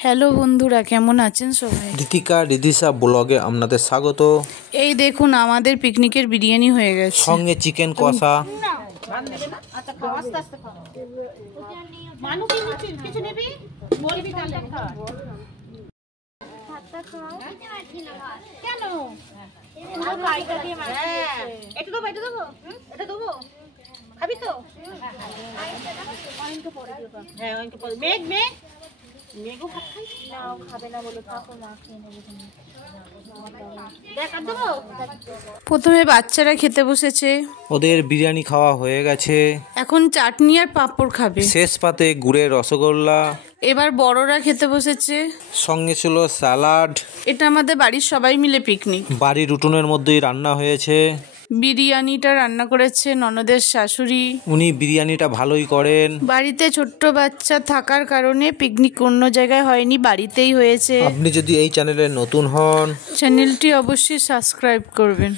Hello বন্ধুরা, কেমন আছেন সবাই? ঋতিকা রিদিশা ব্লগে আপনাদের স্বাগত। এই দেখুন, আমাদের পিকনিকের বিরিয়ানি হয়ে গেছে, সঙ্গে চিকেন কষা। প্রথমে বাচ্চারা খেতে বসেছে, ওদের বিরিয়ানি খাওয়া হয়ে গেছে। এখন চাটনি আর পাঁপড় খাবে। শেষ পাতে গুড়ের রসগোল্লা। এবার বড়রা খেতে বসেছে, সঙ্গে ছিল স্যালাড। এটা আমাদের বাড়ির সবাই মিলে পিকনিক। বাড়ির উঠোনের মধ্যেই রান্না হয়েছে। বিরিয়ানিটা রান্না করেছে ননদের শাশুড়ি। উনি বিরিয়ানিটা ভালোই করেন। বাড়িতে ছোট্ট বাচ্চা থাকার কারণে পিকনিক অন্য জায়গায় হয়নি, বাড়িতেই হয়েছে। আপনি যদি এই চ্যানেলে নতুন হন, চ্যানেলটি অবশ্যই সাবস্ক্রাইব করবেন।